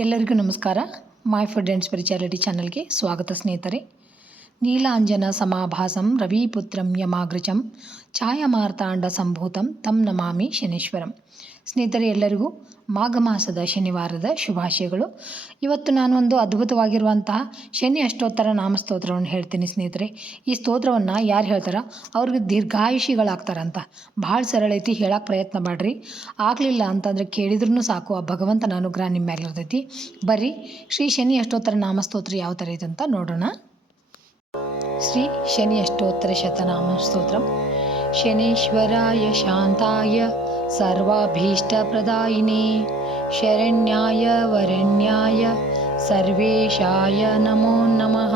ಎಲ್ಲರಿಗೂ ನಮಸ್ಕಾರ. My food and spirituality ಚಾನಲ್ಗೆ ಸ್ವಾಗತ ಸ್ನೇಹಿತರೆ. ನೀಲಾಂಜನ ಸಮಾಭಾಸಂ ರವಿಪುತ್ರಂ ಯಮಾಗ್ರಜಂ ಛಾಯಾಮಾರ್ತಾಂಡ ಸಂಭೂತಂ ತಂ ನಮಾಮಿ ಶನೀಶ್ವರಂ. ಸ್ನೇಹಿತರೆ, ಎಲ್ಲರಿಗೂ ಮಾಘ ಮಾಸದ ಶನಿವಾರದ ಶುಭಾಶಯಗಳು. ಇವತ್ತು ನಾನು ಒಂದು ಅದ್ಭುತವಾಗಿರುವಂತಹ ಶನಿ ಅಷ್ಟೋತ್ತರ ನಾಮಸ್ತೋತ್ರವನ್ನು ಹೇಳ್ತೀನಿ ಸ್ನೇಹಿತರೆ. ಈ ಸ್ತೋತ್ರವನ್ನು ಯಾರು ಹೇಳ್ತಾರೋ ಅವ್ರಿಗೆ ದೀರ್ಘಾಯುಷಿಗಳಾಗ್ತಾರಂತ. ಭಾಳ ಸರಳ ಐತಿ, ಹೇಳಕ್ಕೆ ಪ್ರಯತ್ನ ಮಾಡ್ರಿ. ಆಗಲಿಲ್ಲ ಅಂತಂದರೆ ಕೇಳಿದ್ರೂ ಸಾಕು, ಆ ಭಗವಂತನ ಅನುಗ್ರಹ ನಿಮ್ಮ ಮೇಲೆ ಇರ್ತೈತಿ. ಬರ್ರಿ ಶ್ರೀ ಶನಿ ಅಷ್ಟೋತ್ತರ ನಾಮಸ್ತೋತ್ರ ಯಾವ ಥರ ಐತೆ ಅಂತ ನೋಡೋಣ. ಶ್ರೀ ಶನಿ ಅಷ್ಟೋತ್ತರ ಶತನಾಮ ಸ್ತೋತ್ರಂ. ಶನೀಶ್ವರಾಯ ಶಾಂತಾಯ ಸರ್ವಾಭೀಷ್ಟಪ್ರದಾಯಿನೇ ಶರಣ್ಯಾಯ ವರಣ್ಯಾಯ ಸರ್ವೇಶಾಯ ನಮೋ ನಮಃ.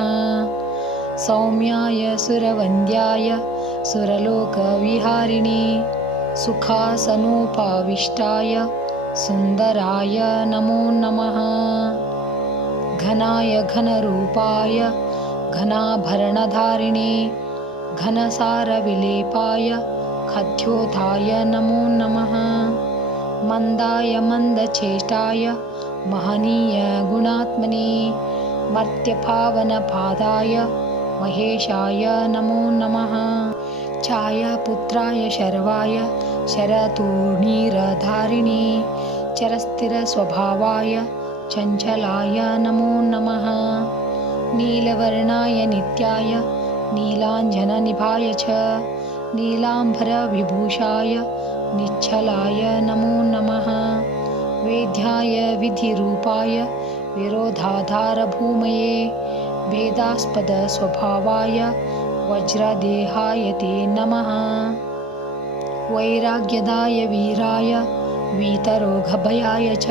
ಸೌಮ್ಯಾಯ ಸುರವಂದ್ಯಾಯ ಸುರಲೋಕವಿಹಾರಿಣೇ ಸುಖಾಸನೋಪಾವಿಷ್ಟಾಯ ಸುಂದರಾಯ ನಮೋ ನಮಃ. ಘನಾಯ ಘನರೂಪಾಯ ಘನಾಭರಣಧಾರಿಣೇ ಘನಸಾರವಿಲೇಪಾಯ ಖದ್ಯೋತಾಯ ನಮೋ ನಮಃ. ಮಂದಾಯ ಮಂದಚೇಷ್ಟಾಯ ಮಹನೀಯ ಗುಣಾತ್ಮನೇ ಮರ್ತ್ಯಪಾವನಪಾದಾಯ ಮಹೇಶಾಯ ನಮೋ ನಮಃ. ಛಾಯಾಪುತ್ರಾಯ ಶರ್ವಾಯ ಶರತೂರ್ಣೀರಧಾರಿಣೇ ಚರಸ್ಥಿರಸ್ವಭಾವಾಯ ಚಂಚಲಾಯ ನಮೋ ನಮಃ. ನೀಲವರ್ಣಾಯ ನಿತ್ಯಾಯ ನೀಲಾಂಜನನಿಭಾಯ ಚ ನೀಲಾಂಬರವಿಭೂಷಾಯ ನಿಚ್ಛಲಾಯ ನಮೋ ನಮಃ. ವೇದ್ಯಾಯ ವಿಧಿರೂಪಾಯ ವಿರೋಧಾಧಾರಭೂಮಯೇ ಭೇದಾಸ್ಪದಸ್ವಭಾವಾಯ ವಜ್ರದೇಹಾಯ ತೇ ನಮಃ. ವೈರಾಗ್ಯದಾಯ ವೀರಾಯ वीतरोगभयाय च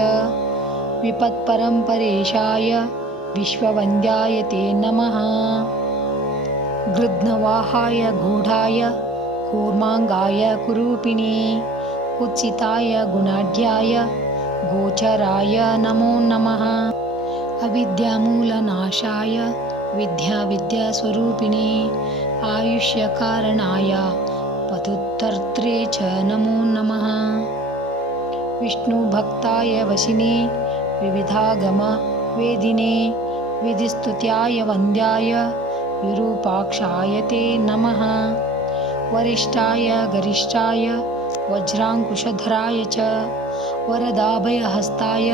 विपत्परम्परेशाय विश्ववन्द्याय ते नमः. गृध्नवाहाय गूढाय कूर्माङ्गाय कुरूपिणे कुत्सिताय गुणाढ्याय गोचराय नमो नमः. अविद्यामूलनाशाय विद्याविद्यास्वरूपिणे आयुष्यकारणाय पदुत्तर्त्रे च नमो नमः. विष्णुभक्ताय वशिने विविधागम वेदिने विधिस्तुत्याय वन्द्याय विरूपाक्षाय ते नमः. वरिष्ठाय गरिष्ठाय वज्राङ्कुशधराय च वरदाभयहस्ताय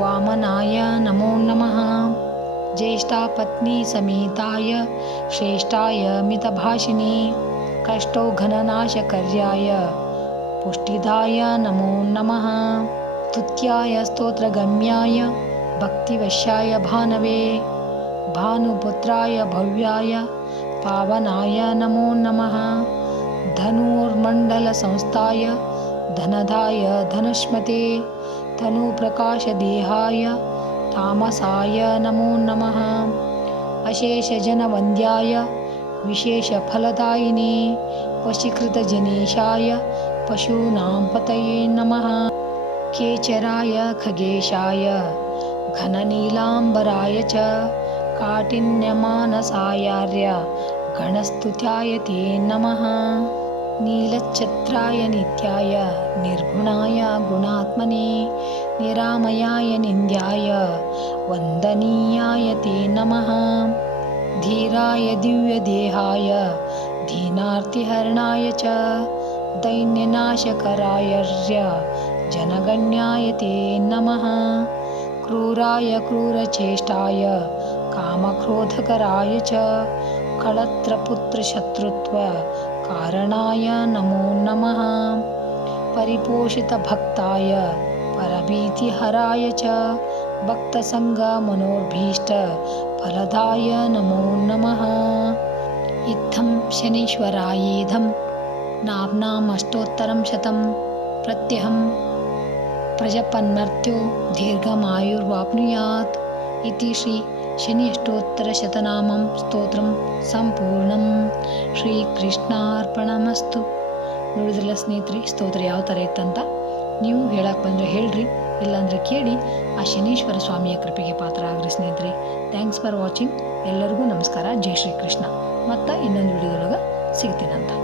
वामनाय नमो नमः. ज्येष्ठापत्नी समेताय श्रेष्ठाय मितभाषिणे कष्टौघननाशकर्याय पुष्टिदाय नमो नमः. स्तुत्याय स्तोत्रगम्याय भक्तिवश्याय भानवे भानुपुत्राय भव्याय पावनाय नमो नमः. धनुर्मण्डलसंस्थाय धनदाय धनुष्मते तनुप्रकाशदेहाय तामसाय नमो नमः. अशेषजनवन्द्याय विशेषफलदायिने वशीकृतजनेशाय पशूनां पतये नमः. केचराय खगेशाय घननीलाम्बराय च काठिन्यमानसायार्य गणस्तुत्याय ते नमः. नीलच्छत्राय नित्याय निर्गुणाय गुणात्मने निरामयाय निन्द्याय वन्दनीयाय ते नमः. धीराय दिव्यदेहाय दीनार्तिहरणाय च दैन्यनाशकरायर्य जनगण्याय ते नमः. क्रूराय क्रूरचेष्टाय कामक्रोधकराय च कळत्रपुत्रशत्रुत्व कारणाय नमो नमः. परिपोषितभक्ताय परभीतिहराय च भक्तसङ्गमनोर्भीष्टफलदाय नमो नमः. इत्थं शनीश्वरायेदं नाम्नामष्टोत्तरं शतं प्रत्यहं प्रजपन्मर्त्यो दीर्घमायुर्वाप्नुयात् इति ಶ್ರೀ ಶನಿ ಅಷ್ಟೋತ್ತರ ಶತನಾಮಂ ಸ್ತೋತ್ರಂ ಸಂಪೂರ್ಣಂ. ಶ್ರೀಕೃಷ್ಣಾರ್ಪಣಮಸ್ತು. ನೋಡಿದ್ರಲ್ಲ ಸ್ನೇಹಿತರೆ, ಸ್ತೋತ್ರ ಯಾವ ಥರ ಇತ್ತಂತ. ನೀವು ಹೇಳಕ್ಕೆ ಬಂದರೆ ಹೇಳ್ರಿ, ಇಲ್ಲಾಂದರೆ ಕೇಳಿ. ಆ ಶನೀಶ್ವರ ಸ್ವಾಮಿಯ ಕೃಪೆಗೆ ಪಾತ್ರ ಆಗ್ರಿ ಸ್ನೇಹಿತರೆ. Thanks for watching. ಎಲ್ಲರಿಗೂ ನಮಸ್ಕಾರ. ಜೈ ಶ್ರೀಕೃಷ್ಣ. ಮತ್ತು ಇನ್ನೊಂದು ವಿಡಿಯೋದೊಳಗೆ ಸಿಗ್ತೀನಂತ.